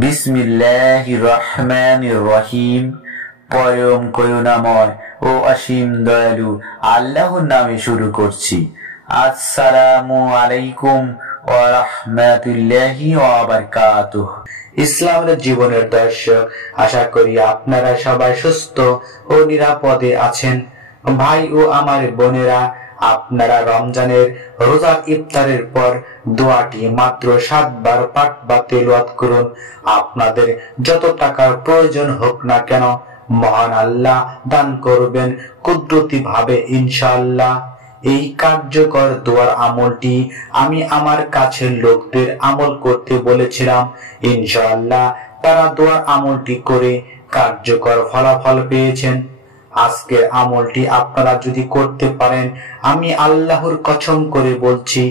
বিসমিল্লাহির রহমানির রহিম। পরম করুণাময় ও অসীম দয়ালু আল্লাহর নামে শুরু করছি। আসসালামু আলাইকুম ওয়া রাহমাতুল্লাহি ওয়া বারাকাতুহু। ইসলামের জীবনের দর্শক, আশা করি আপনারা সবাই সুস্থ ও নিরাপদে আছেন। ভাই ও আমার বোনেরা, আপনারা রমজানের রোজা ইফতারের পর দোয়াটি মাত্র 7 বার পাঠ বা তেলাওয়াত করুন। আপনাদের যত টাকার প্রয়োজন হোক না কেন, মহান আল্লাহ দান করবেন কুদরতি ভাবে ইনশাআল্লাহ। এই কার্যকর দোয়ার আমলটি আমি আমার কাছের লোকদের আমল করতে বলেছিলাম। ইনশাআল্লাহ তারা দোয়ার আমলটি করে কার্যকর ফলাফল পেয়েছেন। আজকের আমলটি আপনারা যদি করতে পারেন, আমি আল্লাহর কসম করে বলছি,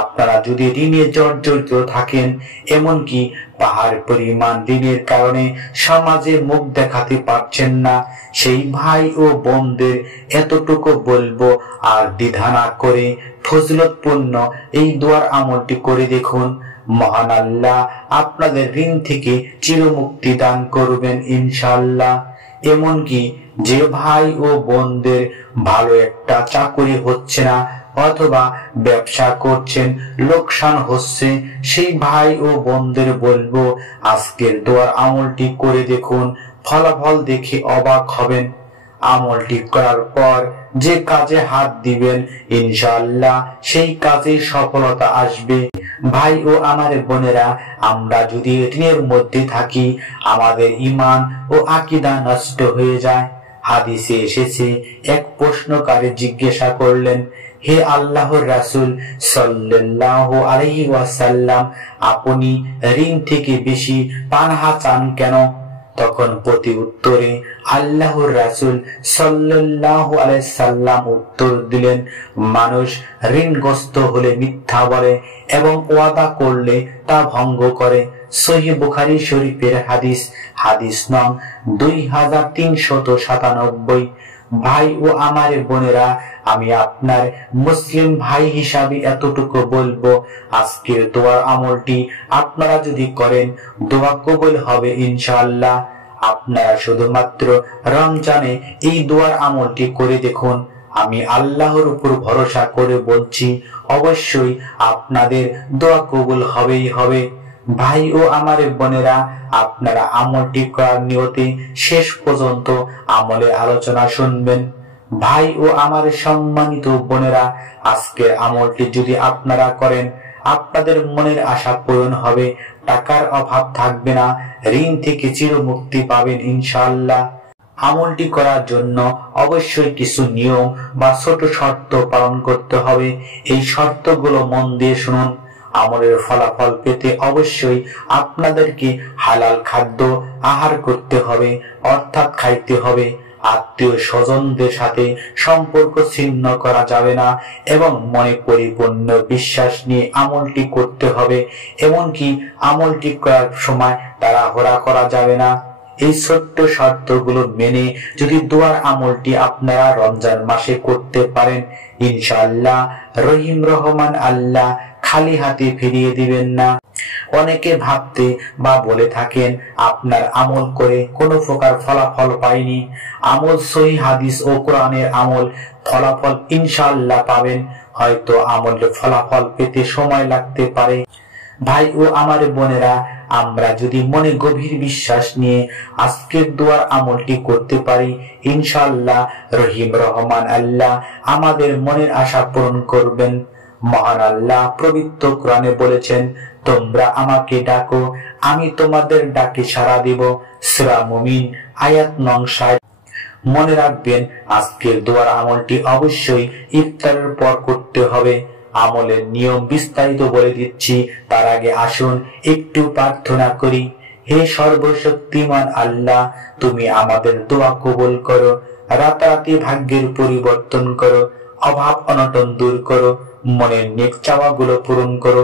আপনারা যদি ঋণে জর্জরিত থাকেন, এমনকি পাহাড় পরিমাণ ঋণের কারণে সমাজে মুখ দেখাতে পারছেন না, সেই ভাই ও বোনদের এতটুকু বলবো, আর দ্বিধা না করে ফজিলতপূর্ণ এই দোয়ার আমলটি করে দেখুন। মহান আল্লাহ আপনাদের ঋণ থেকে চিরমুক্তি দান করবেন ইনশাআল্লাহ। এমনকি যে ভাই ও বোনদের ভালো একটা চাকরি হচ্ছে না অথবা ব্যবসা করছেন লোকসান হচ্ছে, সেই ভাই ও বোনদের বলবো, আজকের দোয়ার আমলটি করে দেখুন, ফলাফল দেখে অবাক হবেন। আমলটি করার পর যে কাজে হাত দিবেন, ইনশাআল্লাহ সেই কাজে সফলতা আসবে। ভাই ও আমার বোনেরা, আমরা যদি ঋণের মধ্যে থাকি, আমাদের ঈমান ও আকীদা নষ্ট হয়ে যায়। হাদিসে এসেছে, এক প্রশ্নকারী জিজ্ঞাসা করলেন, হে আল্লাহর রাসূল সাল্লাল্লাহু আলাইহি ওয়াসাল্লাম, আপনি ঋণ থেকে বেশি পানাহা চান কেন? তখন প্রতি উত্তরে আল্লাহর রাসূল সাল্লাল্লাহু আলাইহি সাল্লাম উত্তর দিলেন, মানুষ ঋণগ্রস্ত হলে মিথ্যা বলে এবং ওয়াদা করলে তা ভঙ্গ করে। সহিহ বুখারী শরীফের হাদিস, হাদিস নং 2397। ভাই ও আমার বোনেরা, আমি আপনার মুসলিম ভাই হিসাবে এতটুকু বলবো, আজকের দোয়ার আমলটি আপনারা যদি করেন, দোয়া কবুল হবে ইনশাআল্লাহ। আপনারা শুধুমাত্র রমজানে এই দোয়ার আমলটি করে দেখুন। আমি আল্লাহর উপর ভরসা করে বলছি, অবশ্যই আপনাদের দোয়া কবুল হবেই হবে। ভাই ও আমার বোনেরা, আপনারা আমলটি করার নিয়তে শেষ পর্যন্ত আমলের আলোচনা শুনবেন। ভাই ও আমার সম্মানিত বোনেরা, আজকের আমলটি যদি আপনারা করেন, আপনাদের মনের আশা পূরণ হবে, টাকার অভাব থাকবে না, ঋণ থেকে চিরমুক্তি পাবেন ইনশাআল্লাহ। আমলটি করার জন্য অবশ্যই কিছু নিয়ম বা ছোট শর্ত পালন করতে হবে। এই শর্তগুলো মন দিয়ে শুনুন। আমলের ফলাফল পেতে অবশ্যই আপনাদেরকে হালাল খাদ্য আহার করতে হবে, অর্থাৎ খাইতে হবে। আত্মীয় স্বজনদের সাথে সম্পর্ক ছিন্ন করা যাবে না এবং মনে পরিপূর্ণ বিশ্বাস নিয়ে আমলটি করতে হবে। এমনকি আমলটি করার সময় তাড়াহুড়া করা যাবে না। এই ছোট্ট শর্তগুলো মেনে যদি দোয়ার আমলটি আপনারা রমজান মাসে করতে পারেন, ইনশাআল্লাহ রহিম রহমান আল্লাহ খালি হাতে ফিরিয়ে দিবেন না। অনেকে ভাবতে বা বলে থাকেন, আপনার আমল করে কোনো প্রকার ফলাফল পাইনি। আমল সহিহ হাদিস ও কোরআনের আমল, ফলাফল ইনশাআল্লাহ পাবেন। হয়তো আমলের ফলাফল পেতে সময় লাগতে পারে। ভাই ও আমার বোনেরা, আমরা যদি মনে গভীর বিশ্বাস নিয়ে আজকের দোয়ার আমলটি করতে পারি, ইনশাআল্লাহ রহিম রহমান আল্লাহ আমাদের মনের আশা পূরণ করবেন। মহান আল্লাহ পবিত্র কোরআনে বলেছেন, তোমরা আমাকে ডাকো, আমি তোমাদের ডাকে সাড়া দিব। সূরা মুমিন আয়াত নং 60। মনে রাখবেন, আজকের দোয়ার আমলটি অবশ্যই ইফতারের পর করতে হবে। আমলের নিয়ম বিস্তারিত বলে দিচ্ছি, তার আগে আসুন একটু প্রার্থনা করি। হে সর্বশক্তিমান আল্লাহ, তুমি আমাদের দোয়া কবুল করো, রাতারাতি ভাগ্যের পরিবর্তন করো, অভাব অনটন দূর করো, মনের নেক চাওয়াগুলো পূরণ করো।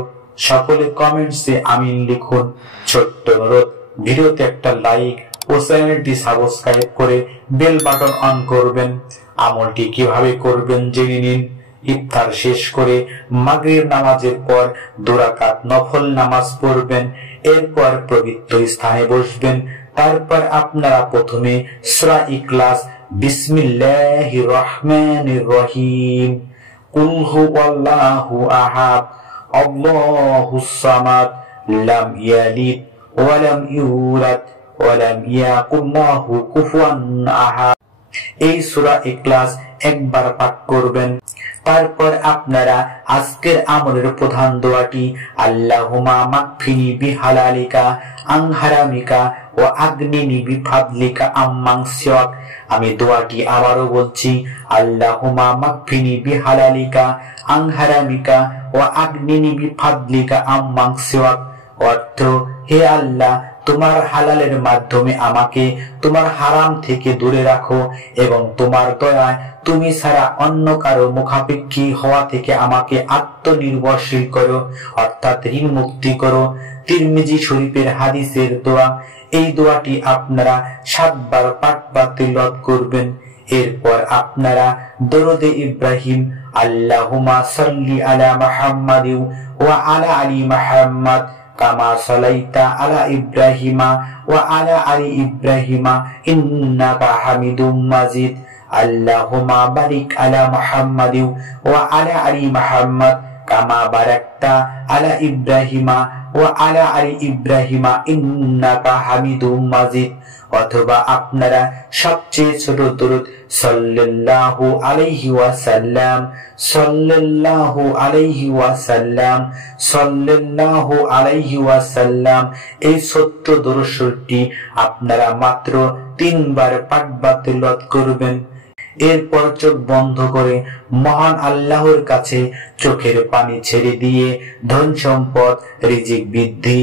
সকলে কমেন্টসে আমিন লিখুন। ছোট্ট অনুরোধ, ভিডিওতে একটা লাইক ও চ্যানেলটি সাবস্ক্রাইব করে বেল বাটন অন করবেন। আমলটি কিভাবে করবেন জেনে নিন। ইফতার শেষ করে মাগরিব নামাজের পর 2 রাকাত নফল নামাজ পড়বেন। এরপর পবিত্র স্থানে বসবেন। তারপর আপনারা প্রথমে সূরা ইখলাস, বিসমিল্লাহির রহমানির রহিম, কুল হুয়াল্লাহু আহাদ, আল্লাহুস সামাদ, লাম ইয়ালিদ ওয়া লাম ইউলাদ ওয়া লাম ইয়াকুল লাহু কুফুয়ান আহাদ, এই সূরা ইখলাস একবার পাঠ করবেন। তারপর আপনারা আজকের আমলের প্রধান দোয়াটি, আল্লাহুম্মা মাকফিনি বিহালালিকা আন হারামিকা ওয়া আগনিনি বিফাদলিকা আম্মান সিওয়াক। আমি দোয়াটি আবারও বলছি, আল্লাহুম্মা মাকফিনি বিহালালিকা আন হারামিকা ওয়া আগনিনি বিফাদলিকা আম্মান সিওয়াক। অর্থ, হে আল্লাহ, তোমার হালালের মাধ্যমে আমাকে তোমার হারাম থেকে দূরে রাখো এবং তোমার দয়ায় তুমি ছাড়া অন্য কারো মুখাপেক্ষী হওয়া থেকে আমাকে আত্মনির্ভরশীল করো, অর্থাৎ ঋণ মুক্তি করো। তিরমিজি শরীফের হাদিসের দোয়া। এই দোয়াটি আপনারা 7 বার পাঠ বা তিলাওয়াত করবেন। এরপর আপনারা দরুদে ইব্রাহিম, আল্লাহুম্মা সাল্লি আলা মুহাম্মাদি ওয়া আলা আলি মুহাম্মাদ কামা সালাইতা আলা ইব্রাহিমা ওয়া আলা আলি ইব্রাহিমা ইন্নাকা হামিদুম মাজিদ, আল্লাহুম্মা বারিক আলা মুহাম্মাদি ওয়া আলা আলি মুহাম্মাদ কামা বারাকতা আলা ইব্রাহিমা ওয়া আলা আলি ইব্রাহিমা ইন্নাকা হামিদুম মাজিদ। অথবা আপনারা সবচেয়ে ছোট দরুদ, সাল্লাল্লাহু আলাইহি ওয়াসাল্লাম, সাল্লাল্লাহু আলাইহি ওয়াসাল্লাম, সাল্লাল্লাহু আলাইহি ওয়াসাল্লাম, এই ছোট্ট দরুদ শরীফটি আপনারা মাত্র 3 বার পাঠ বা তিলাওয়াত করবেন। এরপর চোখ বন্ধ করে মহান আল্লাহর কাছে চোখের পানি ছেড়ে দিয়ে ধন সম্পদ, রিজিক বৃদ্ধি,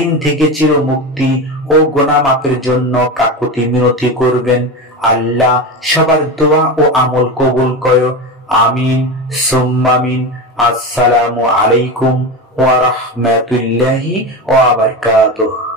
ঋণ থেকে চিরমুক্তি ও গুনাহ মাফের জন্য কাকুতি মিনতি করবেন। আল্লাহ সবার দোয়া ও আমল কবুল করো। আমিন সুম্মা আমিন। আসসালামু আলাইকুম ওয়া রাহমাতুল্লাহি ওয়া বারাকাতুহু।